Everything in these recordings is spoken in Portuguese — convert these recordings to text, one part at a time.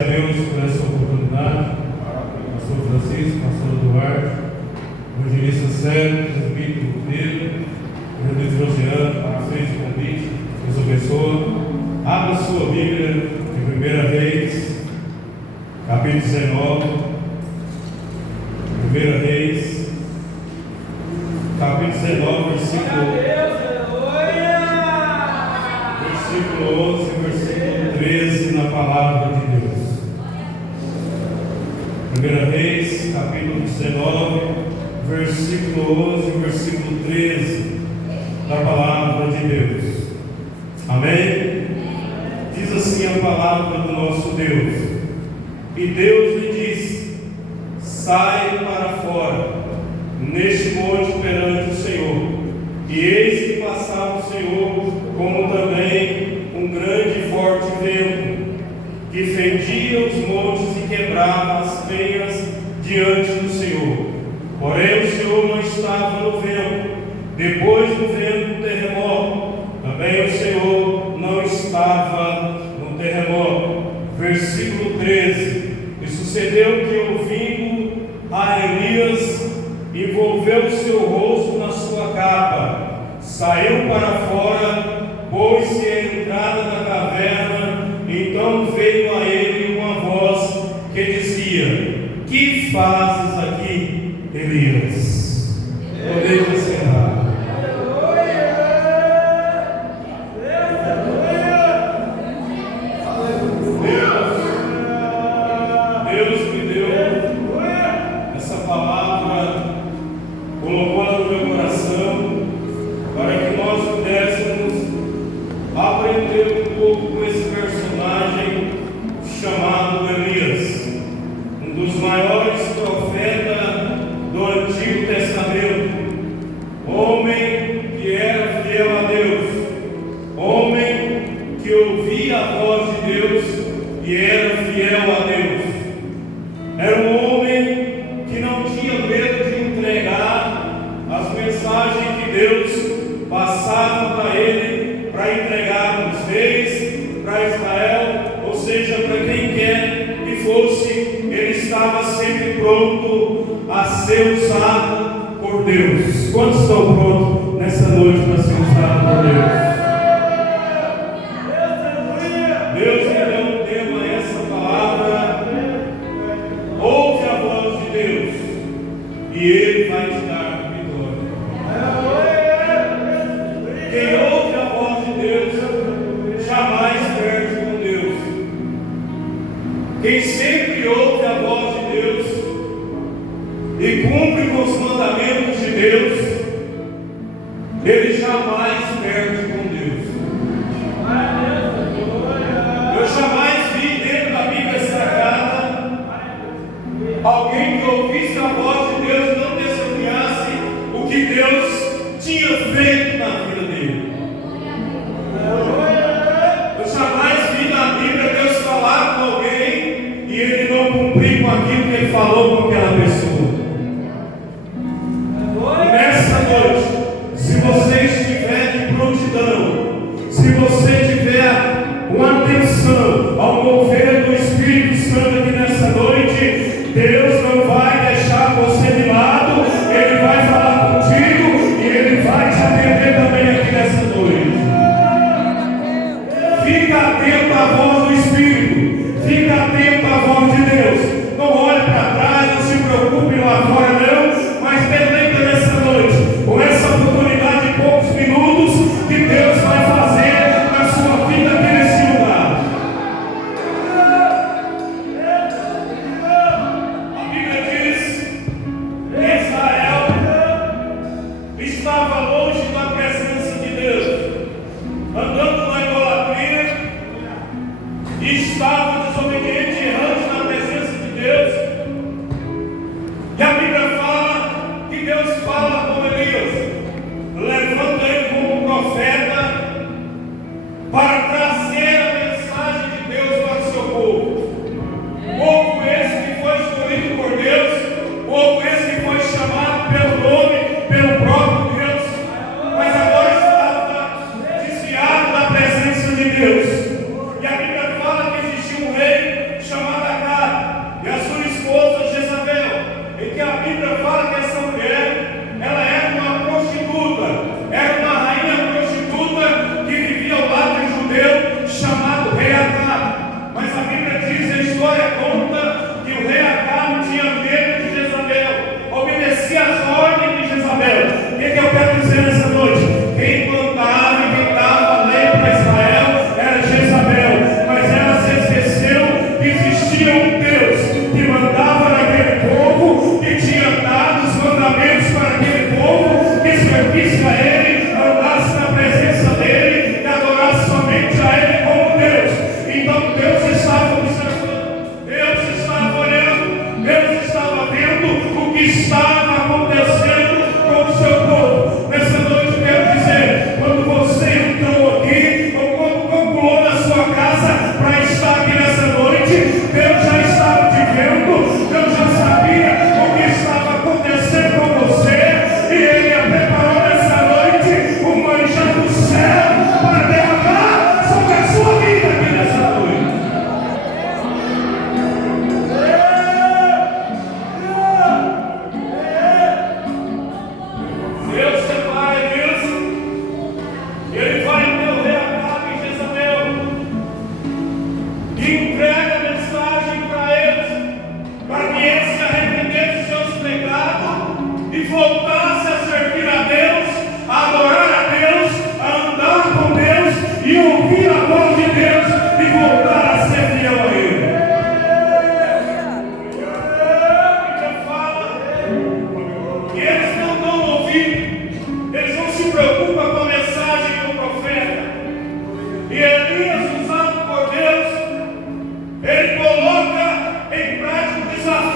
Deus por essa oportunidade, pastor Francisco, pastor Eduardo, evangelista Sérgio, presbítero Pedro, evangelista Josiano, vocês o convite, Deus abençoe. Abra sua Bíblia em 1 Reis, capítulo 19. 1 Reis, capítulo 19, versículo 11, versículo 13, na palavra de Deus. 1 Reis, capítulo 19, versículo 11, versículo 13, da palavra de Deus. Amém? Diz assim a palavra do nosso Deus: E Deus lhe disse: Sai para fora, neste monte perante o Senhor. E eis que passava o Senhor, como também um grande e forte vento, que fendia os montes e quebrava as penhas diante do Senhor. Porém o Senhor não estava no vento. Depois do vento, um terremoto. Também o Senhor não estava no terremoto. Versículo 13. E sucedeu que, ouvindo a Elias, envolveu o seu rosto na sua capa, saiu para fora, pôs-se à entrada da caverna. Então veio a ele uma voz que dizia: Que fazes aqui, Elias? Podeis encerrar. Deus me deu essa palavra, colocou-la no meu coração, para que nós pudéssemos aprender um pouco com esse personagem chamado Elias, um dos maiores profetas do Antigo Testamento, homem que era fiel a Deus, homem que ouvia a voz de Deus e era fiel a Deus. Era um homem que não tinha medo de entregar as mensagens que Deus passava para ele, para entregar para os reis, para Israel, ou seja, para quem quer que fosse. Ele estava sempre pronto a ser usado por Deus. Quantos estão prontos nessa noite para ser usado por Deus? Deus me deu um tema, essa palavra: ouve a voz de Deus e Ele vai te dar vitória. Quem ouve a voz de Deus jamais perde com Deus. Quem sempre ouve a voz de Deus e cumpre com os mandamentos de Deus, ele jamais perde com Deus. Eu jamais vi dentro da Bíblia Sagrada alguém que ouvisse a voz de Deus e não testemunhasse o que Deus tinha feito na vida dele. Eu jamais vi na Bíblia Deus falar com alguém e ele não cumprir com aquilo que ele falou com aquela pessoa. E nessa noite, se você estiver de prontidão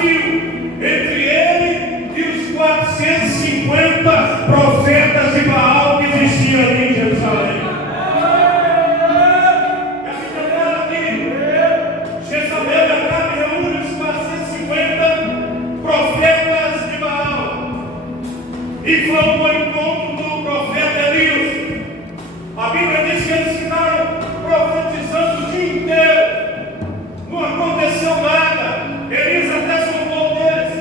desafio entre ele e os 450 profetas de Baal que existiam ali em Jerusalém. E a Bíblia fala que Jezabel e Acabe reúnem os 450 profetas de Baal e vão ao encontro do profeta Elias. A Bíblia diz que eles ficaram profetizando o dia inteiro. Não aconteceu nada. Elias até zombou deles.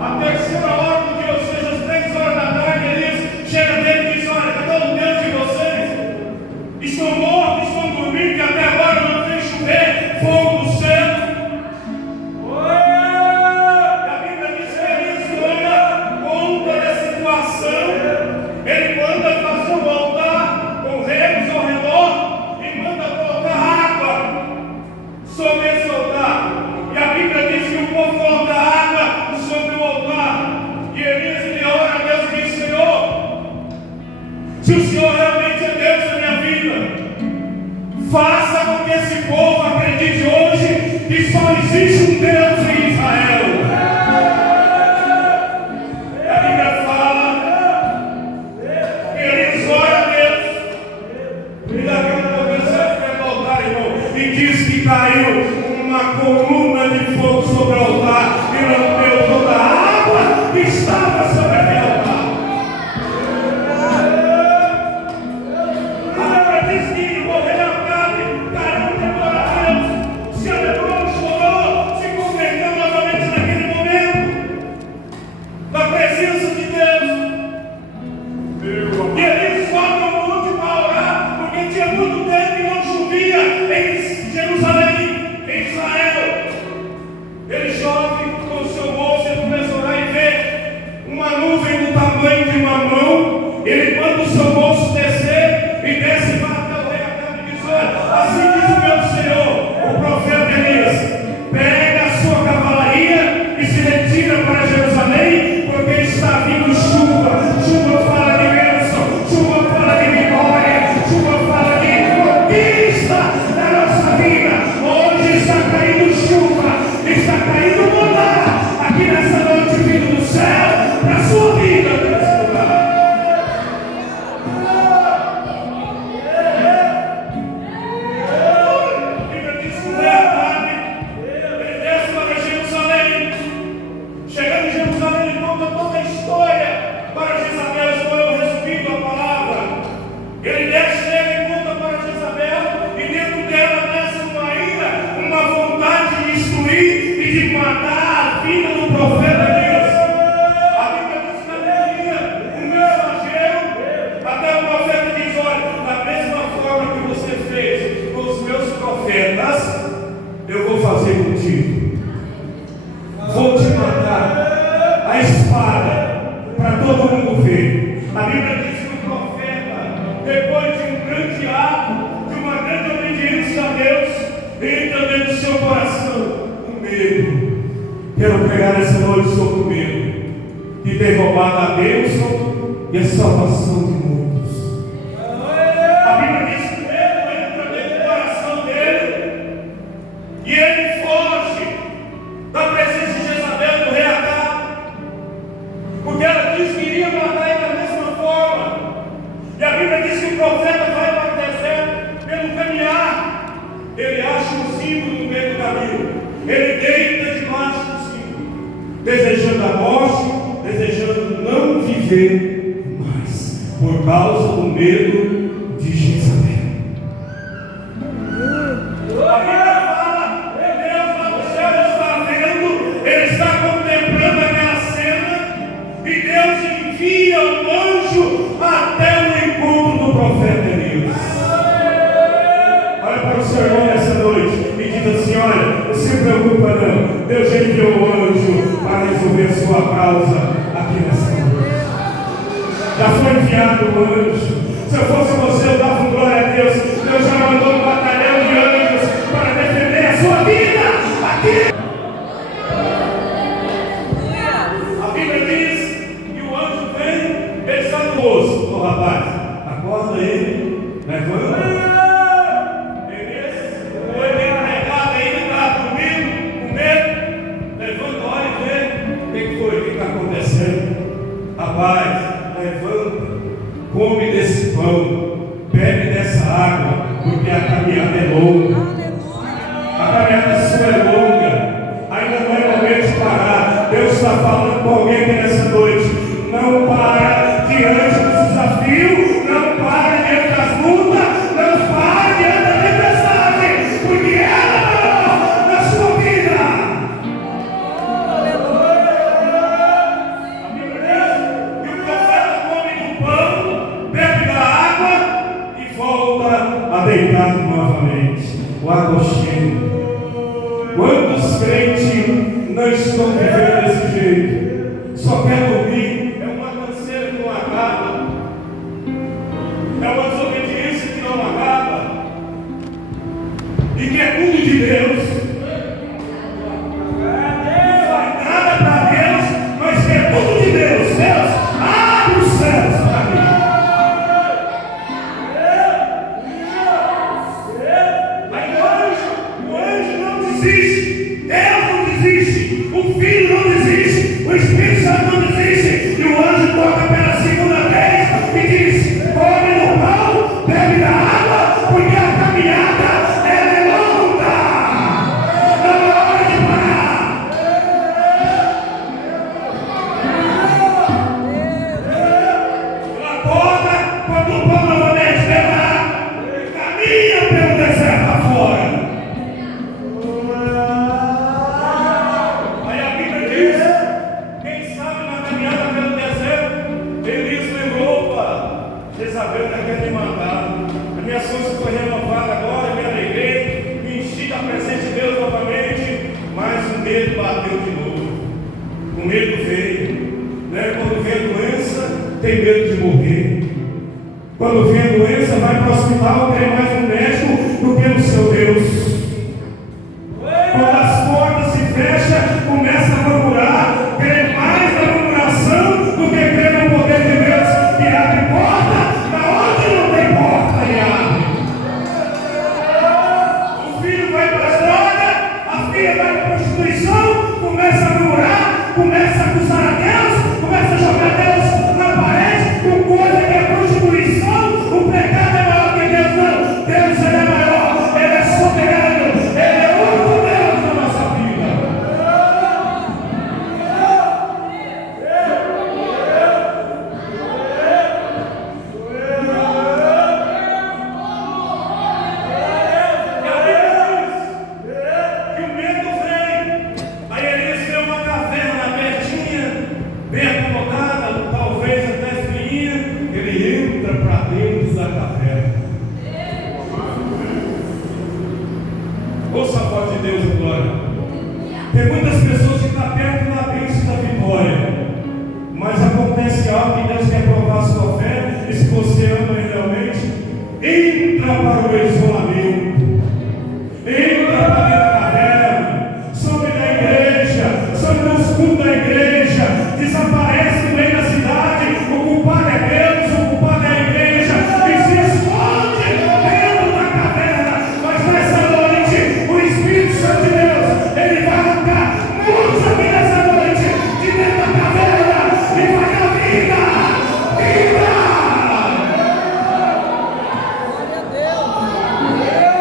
A terceira hora do dia, ou seja, às 3 horas da tarde, Elias chega dele e diz: olha, cadê o Deus de vocês? Estão mortos, estão dormindo, que até agora não fez chover fogo do céu. E a Bíblia diz que Elias toma conta da situação. Ele manda fazer um altar com remos ao redor e manda colocar água sobre esse altar. E a Bíblia diz que o povo coloca água sobre o altar. E Elias ele ora a Deus e diz: Senhor, se o Senhor realmente é Deus na minha vida, faça com que esse povo acredite hoje que só existe um Deus em Israel. E a Bíblia fala que Elias ora a Deus. E daqui a pouco ele sai do altar, irmão, e diz que caiu uma coluna de fogo sobre o altar e lambeu toda a água que estava sobre aquele altar. A Bíblia diz que morreu Acabe, caiu temor a Deus, se alegrou, chorou, se converteu novamente naquele momento, na presença de Deus. E eles sobem ao monte para orar, porque tinha muito tempo que não chovia em Jerusalém, em Israel. Ele chove com o seu moço, ele começa a orar e vê uma nuvem do tamanho de uma mão. Ele manda o seu moço descer e desce para até o rei Acabe e diz: olha, assim diz o meu senhor, o profeta Elias, pega a sua cavalaria e se retira para Jerusalém, porque está vindo chuva. Chuva fala de bênção, chuva fala de vitória, chuva fala de conquista da nossa vida. Hoje está caindo chuva, está caindo maná aqui nessa noite vindo do céu para a sua vida nesse lugar. A Bíblia diz que o rei Acabe ele desce para Jerusalém. Chegando em Jerusalém, ele conta toda a história para Jezabel. Estou eu resumindo a palavra. Ele desce, chega e conta para Jezabel, e dentro dela nasce uma ira, uma vontade de destruir e de matar a vida do profeta Elias. A Bíblia diz que ela o mensageiro, até o profeta diz: olha, da mesma forma que você fez com os meus profetas, eu vou fazer contigo. Vou te matar a espada para todo mundo ver. A Bíblia diz que o profeta, depois de um grande ato, de uma grande obediência a Deus, entra dentro do seu coração com medo. Quero pregar essa noite sobre o medo de ter roubado a bênção e a salvação de muitos. A Bíblia diz que o medo entra dentro do coração dele e ele foge da presença de Jezabel e do rei Acabe, porque ela disse que iria matar ele da mesma forma. E a Bíblia diz que o profeta vai para o deserto, pelo caminhar, ele acha um símbolo no meio do caminho, ele deita debaixo do símbolo, desejando a morte, desejando não viver mais, por causa do medo de Jezabel. A Bíblia fala, Deus lá no céu está vendo, ele está contemplando aquela cena, e Deus envia um anjo até o encontro do profeta Elias. Olha para o seu irmão nessa noite e diz assim: olha, não se preocupa não, Deus já enviou um anjo para resolver a sua causa aqui nessa noite. Já foi enviado um anjo. Se eu fosse você, eu dava glória a Deus. Deus já mandou um batalhão de anjos para defender a sua vida aqui. A Bíblia diz que o anjo vem, ele está no moço. Ô rapaz, acorda ele, levanta. Beleza? O ele carregado ainda, está dormindo, com medo. Levanta, rapaz, levanta, come desse pão, bebe dessa água, porque a caminhada é longa. A caminhada sua é longa. Ainda não é momento de parar. Deus está falando com alguém aqui nessa noite. Não para diante dos desafios, não para diante das lutas, não para diante da tempestade, porque ela é na sua vida. A Bíblia diz que o profeta come do pão, bebe da água e volta a deitar novamente. O agostinho. Quantos crentes não estão vivendo desse jeito? Só quer dormir. É uma canseira que não acaba. É uma desobediência que não acaba. E que é tudo de Deus. Não faz nada para Deus, mas que é tudo de Deus. Deus, abre os céus para mim. Desiste, Deus não desiste, o Filho não desiste, o Espírito Santo não desiste, e o anjo toca pela segunda vez e diz: come no pão, bebe da água, porque a caminhada ela é longa, não é hora de parar. Ela acorda quando o pão novamente levar, caminha pelo deserto afora. Jezabel está querendo me matar. A minha força foi renovada agora, me alegrei, me enchi da presença de Deus novamente, mas o medo bateu de novo. O medo veio, né? Quando vem a doença, tem medo de morrer. Quando vem a doença, vai para o hospital, tem mais um médico do que o seu Deus. Quando as portas se fecham, começa a murmurar, crê mais na murmuração do que crê no poder de Deus, que abre porta. Onde não tem porta, ele abre. O filho vai para a droga, a filha vai para a prostituição, começa a murmurar, começa a acusar a Deus, começa a jogar Deus na parede, com coisa que é prostituição, o pecado é maior que Deus, não. Deus ele é maior, ele é soberano, ele é o único Deus na nossa vida. Bem acomodada, talvez até fria, ele entra para dentro da caverna. Ouça a voz de Deus agora. Tem muitas pessoas que estão perto da bênção da vitória, mas acontece algo que Deus quer provar a sua fé, e se você ama Ele realmente, entra para o isolamento, entra para dentro da caverna, sobe da igreja, sobe nos cultos da igreja, desaparece no meio da cidade, o culpado é Deus, o culpado é a igreja, e se esconde dentro da caverna. Mas nessa noite, o Espírito Santo de Deus, ele vai arrancar muitos aqui nessa noite, de dentro da caverna, e vai dar vida, vida. Glória a Deus.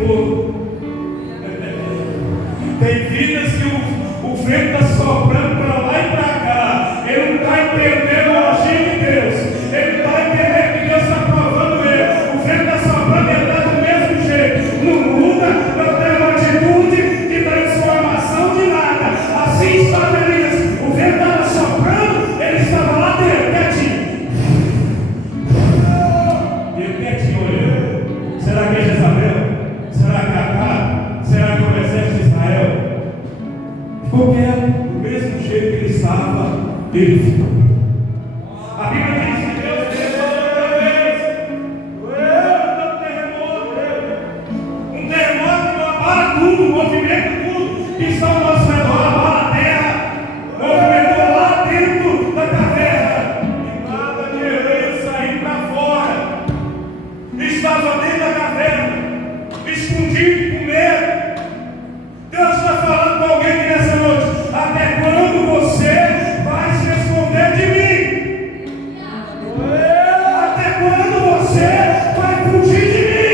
fogo. Tem vidas que o vento está soprando para lá e para cá. Ele não está entendendo o agir de Deus. Ele não está entendendo que Deus está provando ele. O vento está soprando e ele está do mesmo jeito. Não muda, não tem uma atitude de transformação de nada. Assim estava Elias. O vento estava soprando, ele estava lá dentro, quietinho. Ele quietinho olhando. Será que é Jezabel? Será que é Acabe? Será que é o exército de Israel? Ficou quieto, do mesmo jeito que ele estava, ele ficou. A Bíblia diz que Deus deixou outra vez. Um terremoto que abala tudo, movimenta tudo, que está ao nosso redor, abala a terra, movimentou lá dentro da caverna. E nada de Elias sair para fora. Estava dentro da caverna, escondido com medo. Deus está falando para alguém aqui nessa noite: até quando você vai se esconder de mim? Até quando você vai fugir de mim?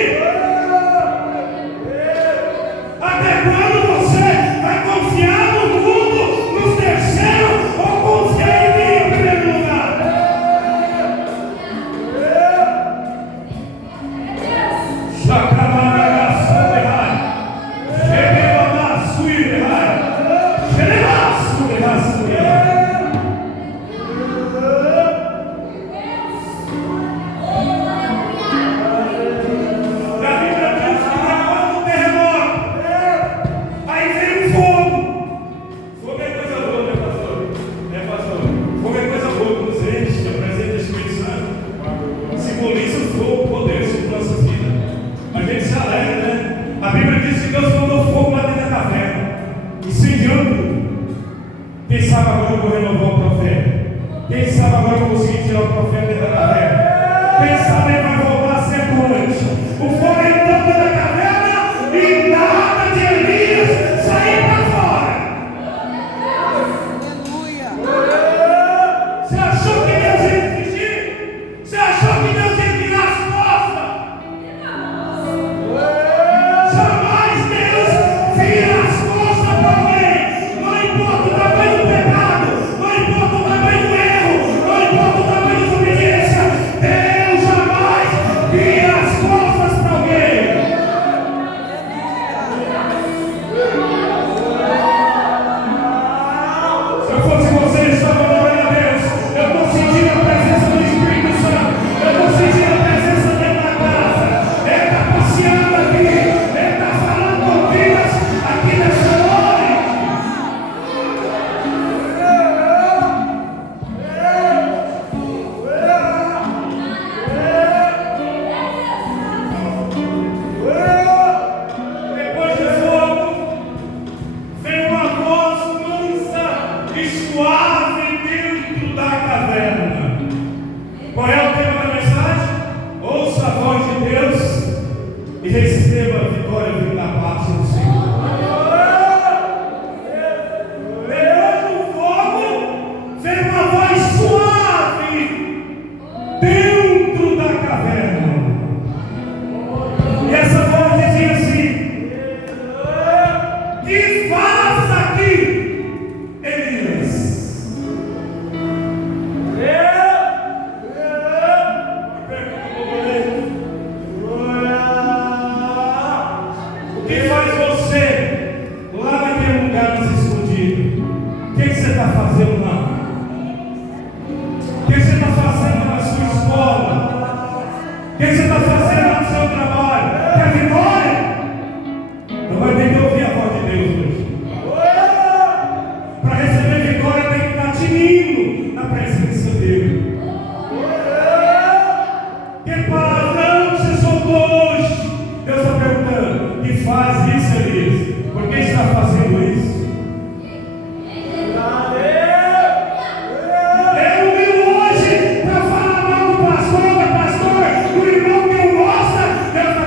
Até quando você vai confiar no mundo, nos terceiros, ou confiar em mim em primeiro lugar? Quem sabe agora eu vou renovar o profeta? Quem sabe agora eu vou conseguir tirar o profeta da caverna? Quem sabe ele vai voltar a ser antes? O fogo entrando da caverna e nada de Elias sair para fora. Você achou que Deus ia desistir? Você achou que Deus ia virar as costas? Jamais Deus vira as costas para alguém. Não importa o tamanho do pecado, não importa o tamanho do erro, não importa o tamanho da desobediência, Deus jamais vira as costas para alguém. Se eu fosse você, eu estava adorando a Deus. Eu estou sentindo a presença do Espírito Santo. Eu estou sentindo a presença dentro da casa. Ele está passeando aqui. Ele está falando com vidas aqui nessa noite. Depois do fogo, vem uma voz mansa e suave dentro da caverna. Qual é o tema da mensagem? Ouça a voz de Deus e receba a vitória vindo da parte do Senhor. Depois do fogo, vem uma voz suave dentro da caverna. E essa voz dizia assim: que faz aqui, Elias? O que faz você lá naquele lugar mais escondido? O que você está fazendo lá? O que você está fazendo na sua escola? O que você está fazendo lá no seu trabalho? Quer vitória? Então vai ter que ouvir a voz de Deus hoje. Para receber vitória tem que estar tinindo na presença dele. Que palavrão você soltou hoje? Deus está perguntando: que faz isso, Elias? Por que está fazendo isso? Eu vim hoje para falar mal do pastor, da pastora, do irmão que eu gosto. Deus está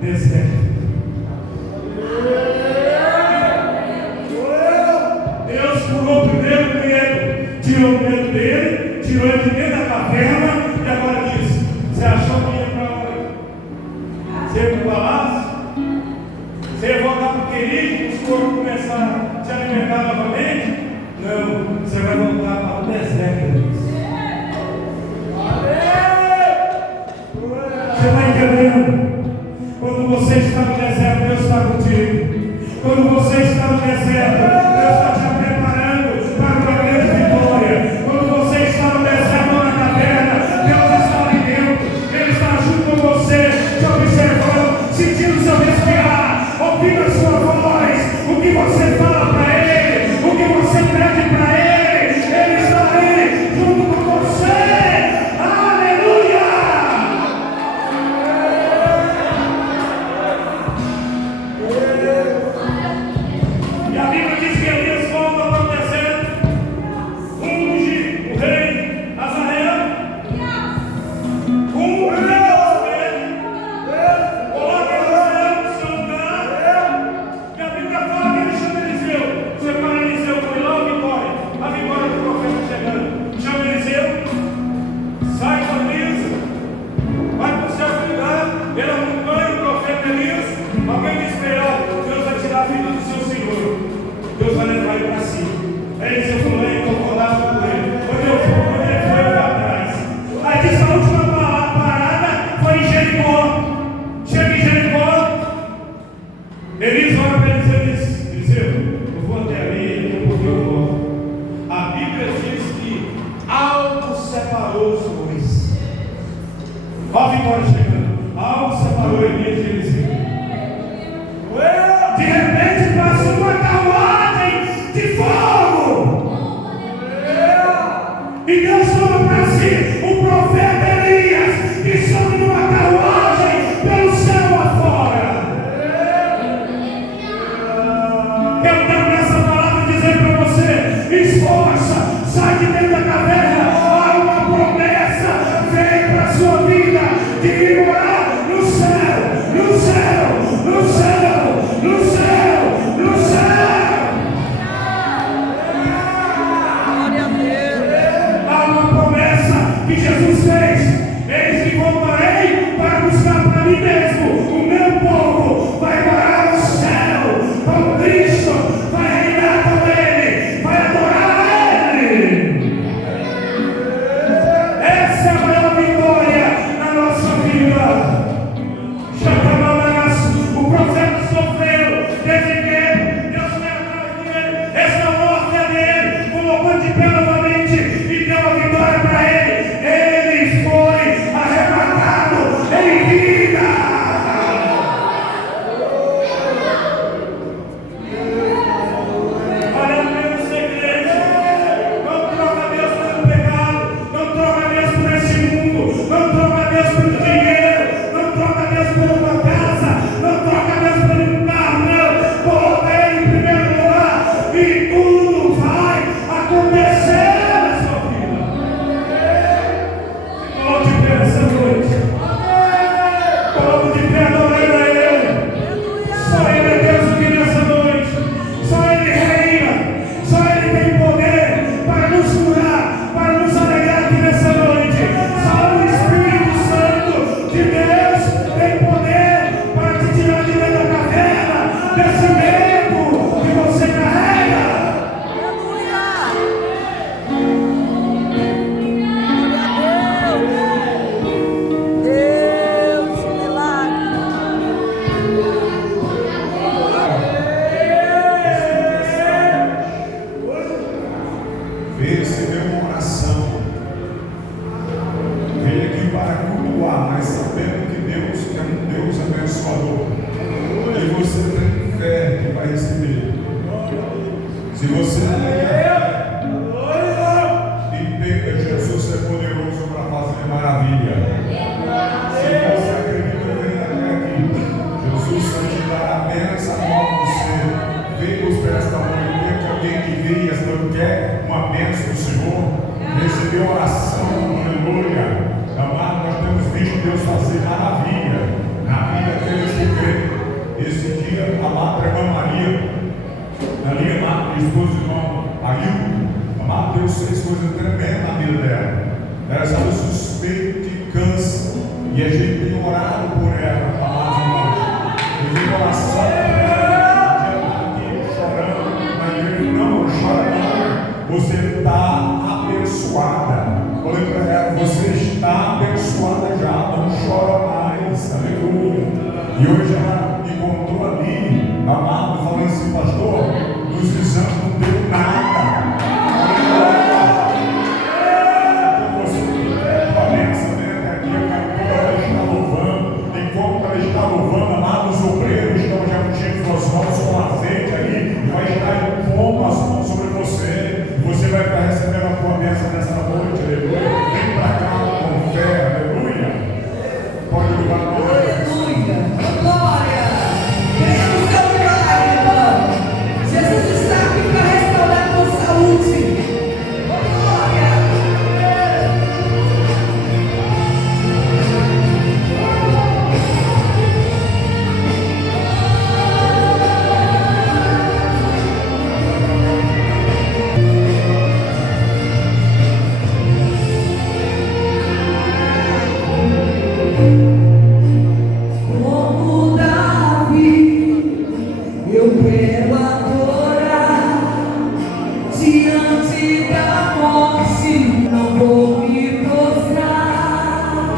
deserto. Deus curou primeiro o medo, tirou o medo dele, tirou ele de dentro da caverna e agora diz: você achou que ia para onde? Você ia para o palácio? Você ia voltar para o querido, os corpos começaram a se alimentar novamente? Não, você vai voltar para o deserto. Você está entendendo? Quando você está no deserto, Deus está contigo. Quando você está no deserto, Deus está te preparando para uma grande vitória. Quando você está no deserto ou na caverna, Deus está ali dentro. Ele está junto com você, te observando, sentindo seu respirar, ouvindo a sua voz, o que você fala para Ele, o que você pede para Ele. Ele está ali junto com você. Se você não tem fé, entenda, Jesus é poderoso para fazer maravilha. Se você acredita, vem até aqui. Jesus vai te dar a bênção a você. Vem os pés da mão, vê que alguém que veio não quer uma bênção do Senhor. Recebeu oração, aleluia. Amado, nós temos visto Deus fazer maravilha na vida daqueles que esse dia, amado, a irmã Maria, na linha amada, esposa do irmão Ailton, amado, Deus fez coisa tremenda na vida dela. Ela estava suspeita de câncer, e a gente tem orado por ela, amados irmãos. Eu vi oração por ela, aqui chorando, na igreja, não chora não, você está abençoada. Falei para ela, você está abençoada já, não chora mais, aleluia. E hoje ela encontrou ali, amado, falando assim, pastor, nos exames não deu nada. Então você começa, né? Aqui a cantora ela está louvando, enquanto ela está louvando, amados, os obreiros estão já ungindo suas mãos com azeite aí, e vai estar impondo as mãos sobre você, e você vai estar recebendo a tua bênção nessa noite, aleluia. Vem para cá com fé, aleluia. Pode levar a glória. Glória! Queremos seu milagre, irmão. Jesus está aqui para restaurar a tua saúde. Glória! Como Davi, eu quero adorar diante da morte, não vou me prostrar.